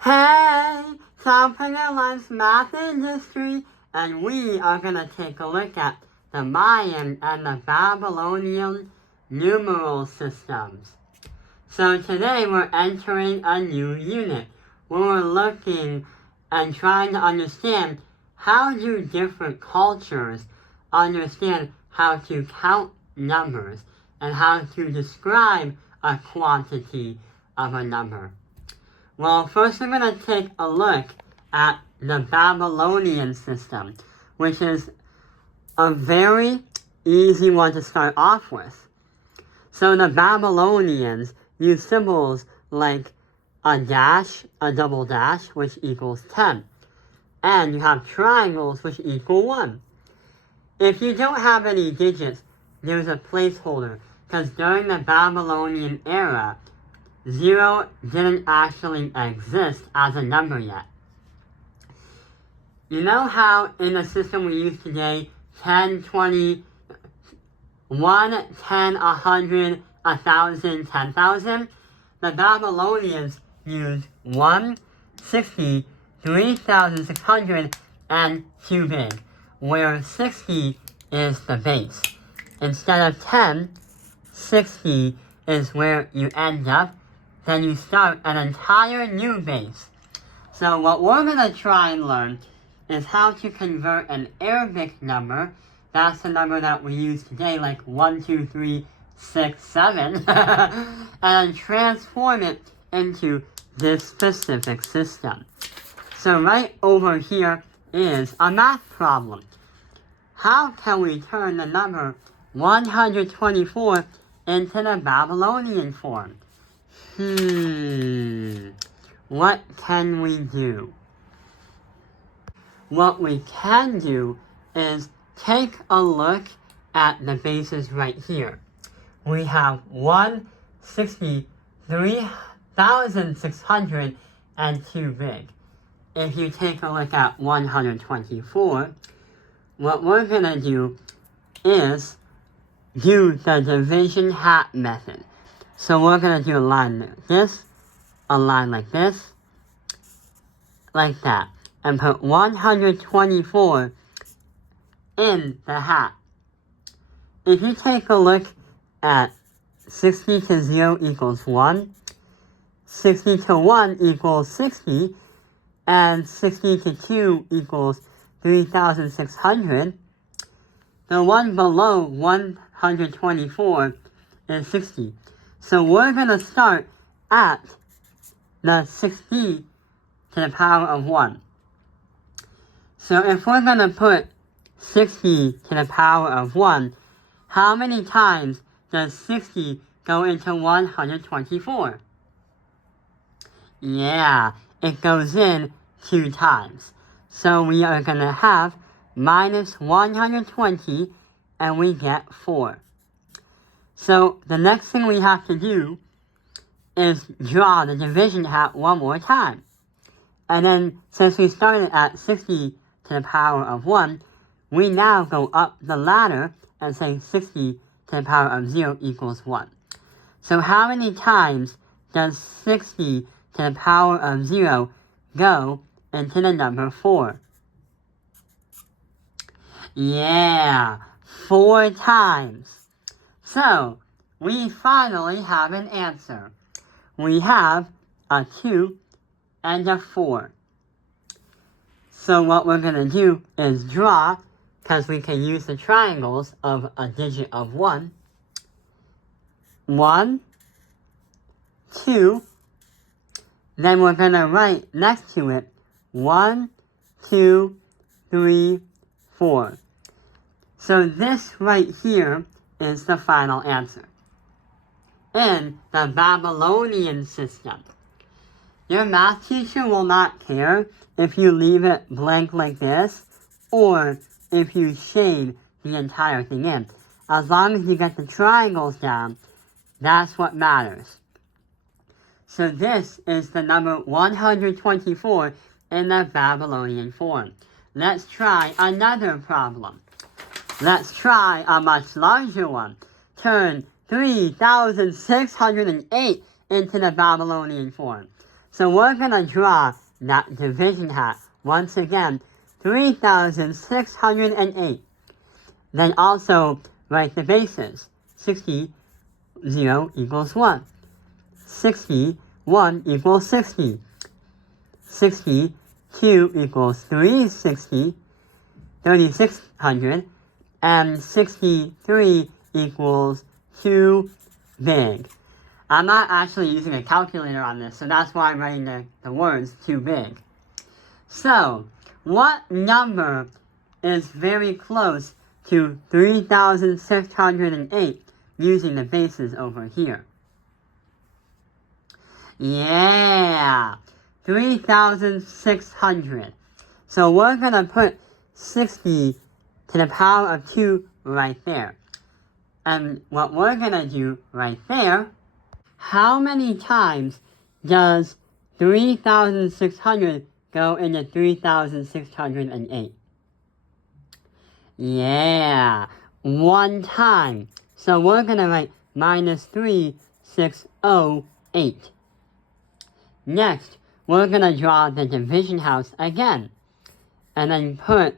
Hey, Something that loves math and history, and we are going to take a look at the Mayan and the Babylonian numeral systems. So today we're entering a new unit where we're looking and trying to understand how do different cultures understand how to count numbers and how to describe a quantity of a number. Well, first we're going to take a look at the Babylonian system, which is a very easy one to start off with. So the Babylonians use symbols like a dash, a double dash, which equals 10. And you have triangles, which equal 1. If you don't have any digits, there's a placeholder, because during the Babylonian era, 0 didn't actually exist as a number yet. You know how in the system we use today, 10, 20, 1, 10, 100, 1,000, 10,000? The Babylonians used 1, 60, 3,600, and 2 big, where 60 is the base. Instead of 10, 60 is where you end up. Then you start an entire new base. So what we're going to try and learn is how to convert an Arabic number, that's the number that we use today, like 1, 2, 3, 6, 7, and transform it into this specific system. So right over here is a math problem. How can we turn the number 124 into the Babylonian form? What can we do? What we can do is take a look at the bases right here. We have 160, 3,600, and 2 big. If you take a look at 124, what we're going to do is do the division hat method. So we're going to do a line like this, a line like this, like that, and put 124 in the hat. If you take a look at 60 to 0 equals 1, 60 to 1 equals 60, and 60 to 2 equals 3,600, the one below 124 is 60. So we're going to start at the 60 to the power of 1. So if we're going to put 60 to the power of 1, how many times does 60 go into 124? Yeah, it goes in 2 times. So we are going to have minus 120, and we get 4. So the next thing we have to do is draw the division hat one more time. And then since we started at 60 to the power of 1, we now go up the ladder and say 60 to the power of 0 equals 1. So how many times does 60 to the power of 0 go into the number 4? Yeah, 4 times. So, we finally have an answer. We have a 2 and a 4. So what we're going to do is draw, because we can use the triangles of a digit of 1. 1, 2, then we're going to write next to it 1, 2, 3, 4. So this right here is the final answer. In the Babylonian system, your math teacher will not care if you leave it blank like this or if you shade the entire thing in. As long as you get the triangles down, that's what matters. So this is the number 124 in the Babylonian form. Let's try another problem. Let's try a much larger one. Turn 3,608 into the Babylonian form. So we're going to draw that division hat once again, 3,608. Then also write the bases. 60, 0 equals 1. 60, 1 equals 60. 60, 2 equals 360, 3,600. And 63 equals 2 big. I'm not actually using a calculator on this, so that's why I'm writing the words too big. So, what number is very close to 3,608 using the bases over here? Yeah, 3,600. So we're going to put 60 to the power of 2 right there. And what we're going to do right there, how many times does 3,600 go into 3,608? Yeah, 1 time. So we're going to write minus 3,608. Next, we're going to draw the division house again. And then put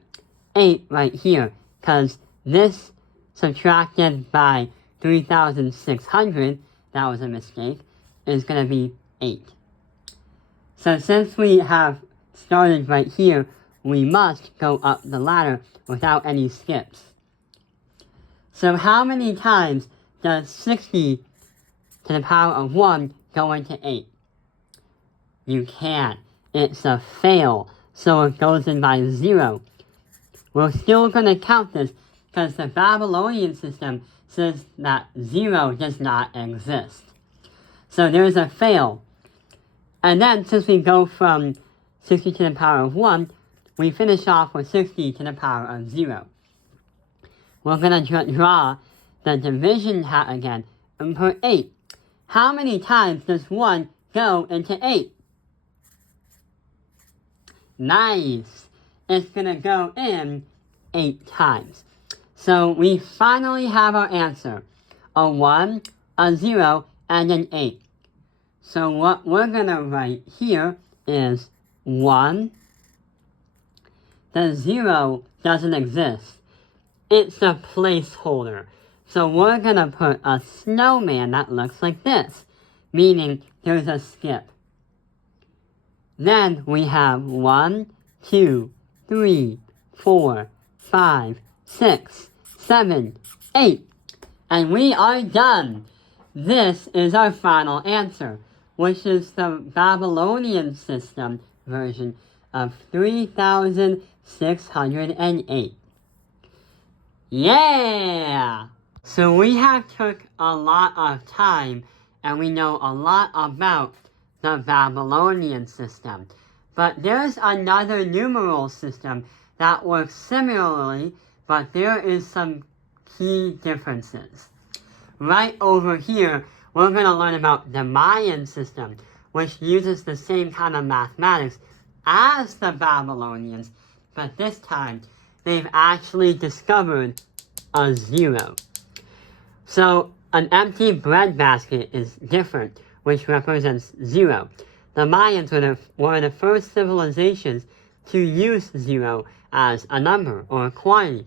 8 right here, because this subtracted by 3,600, that was a mistake, is going to be 8. So since we have started right here, we must go up the ladder without any skips. So how many times does 60 to the power of 1 go into 8? You can't. It's a fail. So it goes in by 0. We're still going to count this because the Babylonian system says that 0 does not exist. So there's a fail. And then since we go from 60 to the power of 1, we finish off with 60 to the power of 0. We're going to draw the division hat again and put 8. How many times does 1 go into 8? Nice. It's going to go in 8 times. So we finally have our answer. A 1, a 0, and an 8. So what we're going to write here is 1. The 0 doesn't exist. It's a placeholder. So we're going to put a snowman that looks like this, meaning there's a skip. Then we have 1, 2, 3, 4, 5, 6, 7, 8. And we are done. This is our final answer, which is the Babylonian system version of 3,608. Yeah! So we have took a lot of time and we know a lot about the Babylonian system. But there's another numeral system that works similarly, but there is some key differences. Right over here, we're going to learn about the Mayan system, which uses the same kind of mathematics as the Babylonians, but this time they've actually discovered a 0. So an empty breadbasket is different, which represents 0. The Mayans were one of the first civilizations to use 0 as a number or a quantity.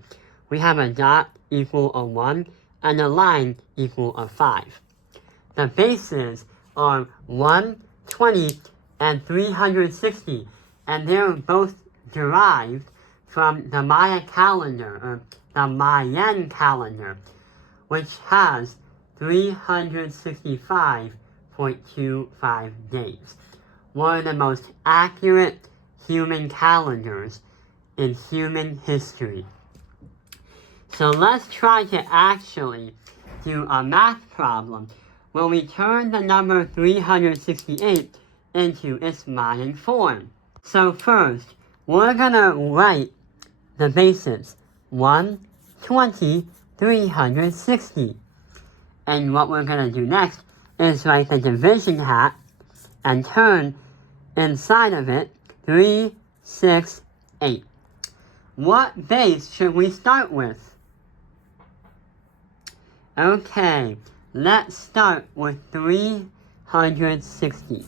We have a dot equal a 1 and a line equal a 5. The bases are 1, 20, and 360, and they're both derived from the Maya calendar, or the Mayan calendar, which has 365.25 days. One of the most accurate human calendars in human history. So let's try to actually do a math problem where we turn the number 368 into its Mayan form. So first, we're going to write the bases 1, 20, 360. And what we're going to do next is write the division hat and turn inside of it 3, 6, 8. What base should we start with? Okay, let's start with 360.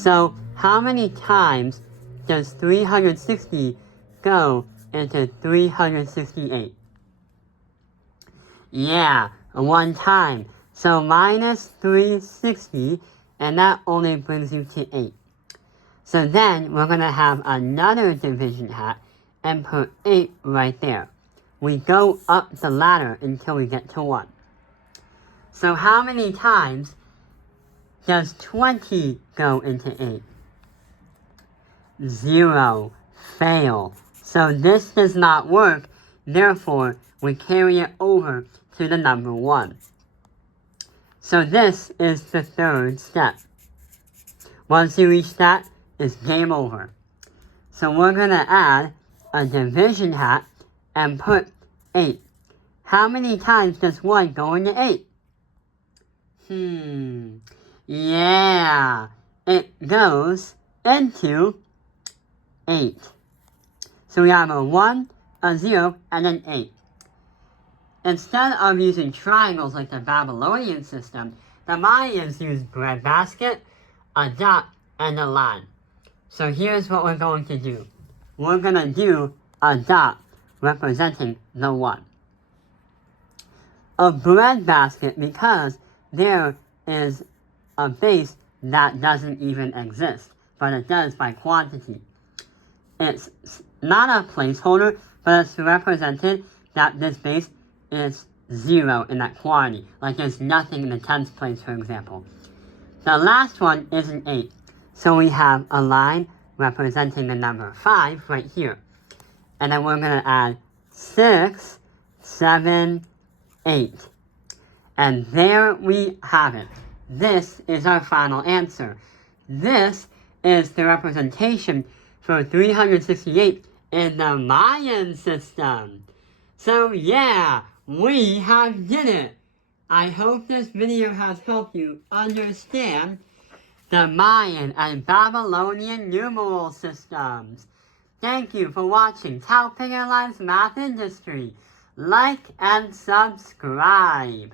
So how many times does 360 go into 368? Yeah, one time. So minus 360, and that only brings you to 8. So then we're going to have another division hat and put 8 right there. We go up the ladder until we get to 1. So how many times does 20 go into 8? 0. Fail. So this does not work. Therefore, we carry it over to the number 1. So this is the third step. Once you reach that, it's game over. So we're going to add a division hat and put 8. How many times does 1 go into 8? Yeah, it goes into 8. So we have a 1, a 0, and an 8. Instead of using triangles like the Babylonian system, the Mayans used breadbasket, a dot, and a line. So here's what we're going to do. We're going to do a dot representing the 1. A breadbasket because there is a base that doesn't even exist, but it does by quantity. It's not a placeholder, but it's represented that this base is 0 in that quantity, like there's nothing in the tens place, for example. The last one is an 8, so we have a line representing the number 5 right here. And then we're going to add 6, 7, 8. And there we have it. This is our final answer. This is the representation for 368 in the Mayan system. So yeah, we have did it. I hope this video has helped you understand the Mayan and Babylonian numeral systems. Thank you for watching Tao Ping Live's Math Industry. Like and subscribe.